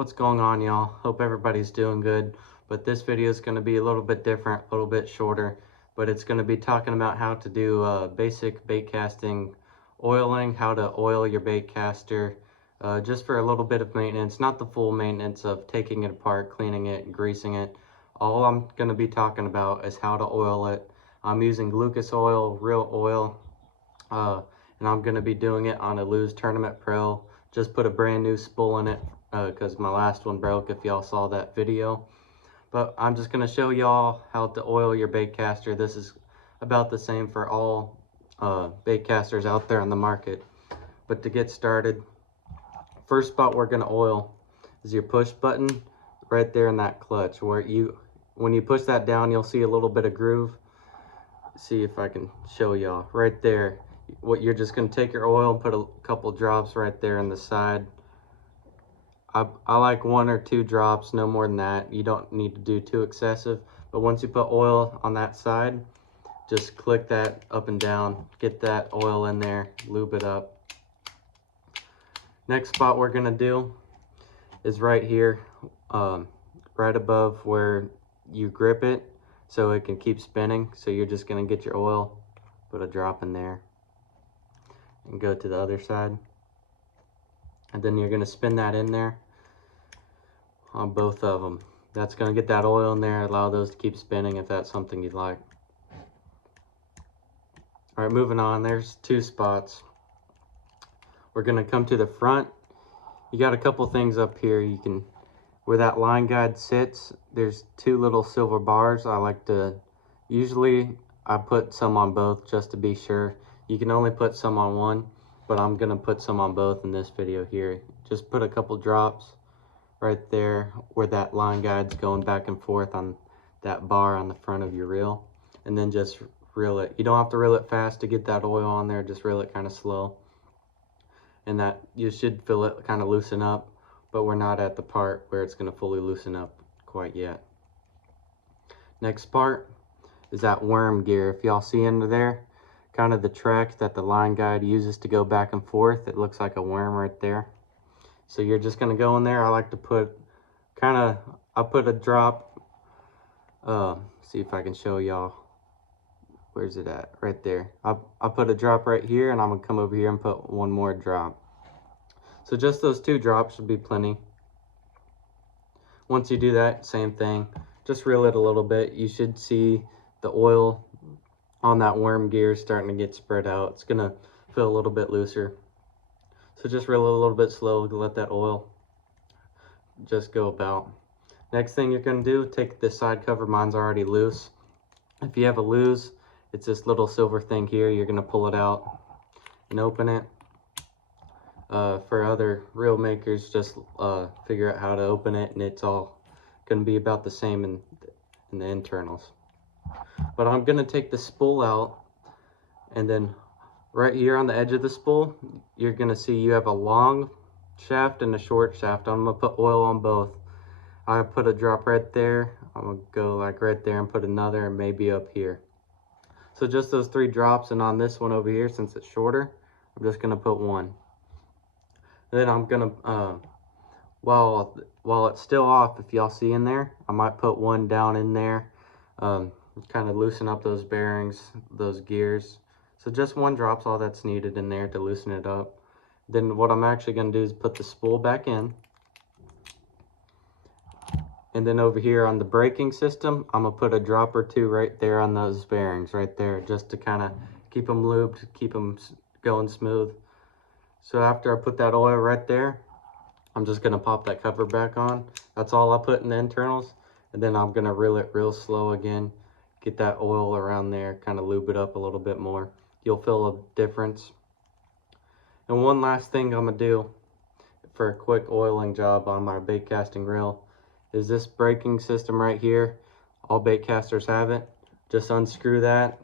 What's going on, y'all? Hope everybody's doing good. But this video is going to be a little bit different, a little bit shorter. But it's going to be talking about how to do basic bait casting oiling, how to oil your bait caster, just for a little bit of maintenance, not the full maintenance of taking it apart, cleaning it, and greasing it. All I'm going to be talking about is how to oil it. I'm using Lucas oil, real oil, and I'm going to be doing it on a Lose Tournament Pro. Just put a brand new spool in it because my last one broke, if y'all saw that video. But I'm just going to show y'all how to oil your bait caster. This is about the same for all bait casters out there on the market. But to get started, first spot we're going to oil is your push button right there in that clutch. When you push that down, you'll see a little bit of groove. See if I can show y'all right there. What you're just going to take your oil and put a couple drops right there in the side. I like 1 or 2 drops, no more than that. You don't need to do too excessive, but once you put oil on that side, just click that up and down, get that oil in there, lube it up. Next spot we're going to do is right here, right above where you grip it so it can keep spinning. So you're just going to get your oil, put a drop in there, and go to the other side, and then you're going to spin that in there on both of them. That's going to get that oil in there, allow those to keep spinning if that's something you'd like. All right, moving on, there's 2 spots. We're going to come to the front. You got a couple things up here. You can, where that line guide sits, there's 2 little silver bars. Usually I put some on both just to be sure. You can only put some on one, but I'm gonna put some on both in this video here. Just put a couple drops right there where that line guide's going back and forth on that bar on the front of your reel, and then just reel it. You don't have to reel it fast to get that oil on there, just reel it kind of slow. And that you should feel it kind of loosen up, but we're not at the part where it's going to fully loosen up quite yet. Next part is that worm gear. If y'all see under there, kind of the track that the line guide uses to go back and forth, it looks like a worm right there. So you're just going to go in there. I like to put I put a drop, see if I can show y'all. Where's it at? Right there. I put a drop right here, and I'm going to come over here and put 1 more drop. So just those 2 drops should be plenty. Once you do that, same thing. Just reel it a little bit. You should see the oil on that worm gear starting to get spread out. It's going to feel a little bit looser. So just reel it a little bit slow to let that oil just go about. Next thing you're going to do, take this side cover. Mine's already loose. If you have a loose, it's this little silver thing here. You're going to pull it out and open it. For other reel makers, just figure out how to open it, and it's all going to be about the same in the internals. But I'm going to take the spool out, and then right here on the edge of the spool, you're going to see you have a long shaft and a short shaft. I'm going to put oil on both. I put a drop right there. I'm going to go like right there and put another, and maybe up here. So just those 3 drops, and on this one over here, since it's shorter, I'm just going to put 1. Then I'm going to, while it's still off, if y'all see in there, I might put 1 down in there, kind of loosen up those bearings, those gears. So just 1 drop's all that's needed in there to loosen it up. Then what I'm actually going to do is put the spool back in. And then over here on the braking system, I'm going to put a drop or 2 right there on those bearings right there, just to kind of keep them lubed, keep them going smooth. So after I put that oil right there, I'm just going to pop that cover back on. That's all I put in the internals. And then I'm going to reel it real slow again, get that oil around there, kind of lube it up a little bit more. You'll feel a difference. And one last thing I'm going to do for a quick oiling job on my bait casting reel is this braking system right here. All bait casters have it. Just unscrew that.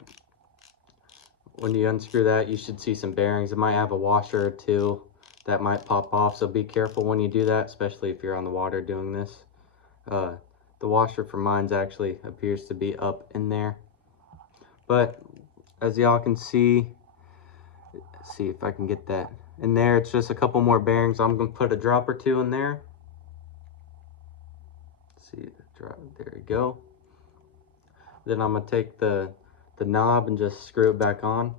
When you unscrew that, you should see some bearings. It might have a washer or 2 that might pop off, so be careful when you do that, especially if you're on the water doing this. The washer for mine's actually appears to be up in there. But as y'all can see if I can get that in there. It's just a couple more bearings. I'm going to put a drop or 2 in there. see, there we go. Then I'm gonna take the knob and just screw it back on.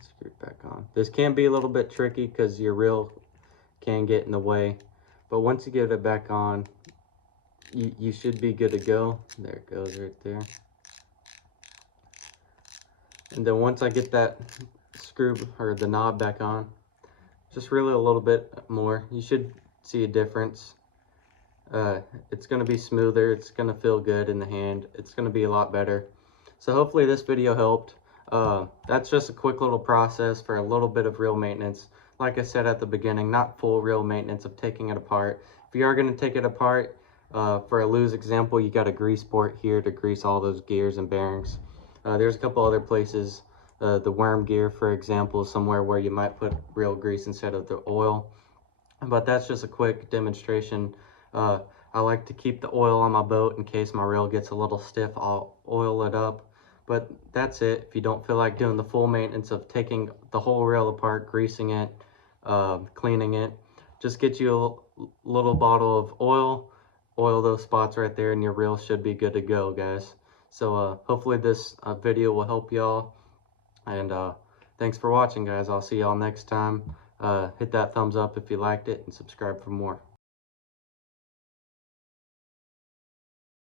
Screw it back on. This can be a little bit tricky because your reel can get in the way, but once you get it back on, you should be good to go. There it goes right there. And then once I get that screw or the knob back on, just reel it a little bit more. You should see a difference. It's going to be smoother. It's going to feel good in the hand. It's going to be a lot better. So hopefully this video helped. That's just a quick little process for a little bit of reel maintenance. Like I said at the beginning, not full reel maintenance of taking it apart. If you are going to take it apart, for a loose example, you got a grease port here to grease all those gears and bearings. There's a couple other places, the worm gear, for example, somewhere where you might put real grease instead of the oil. But that's just a quick demonstration. I like to keep the oil on my boat in case my reel gets a little stiff. I'll oil it up. But that's it. If you don't feel like doing the full maintenance of taking the whole reel apart, greasing it, cleaning it, just get you a little bottle of oil those spots right there, and your reel should be good to go, guys. So hopefully this video will help y'all, and thanks for watching, guys. I'll see y'all next time. Hit that thumbs up if you liked it, and subscribe for more.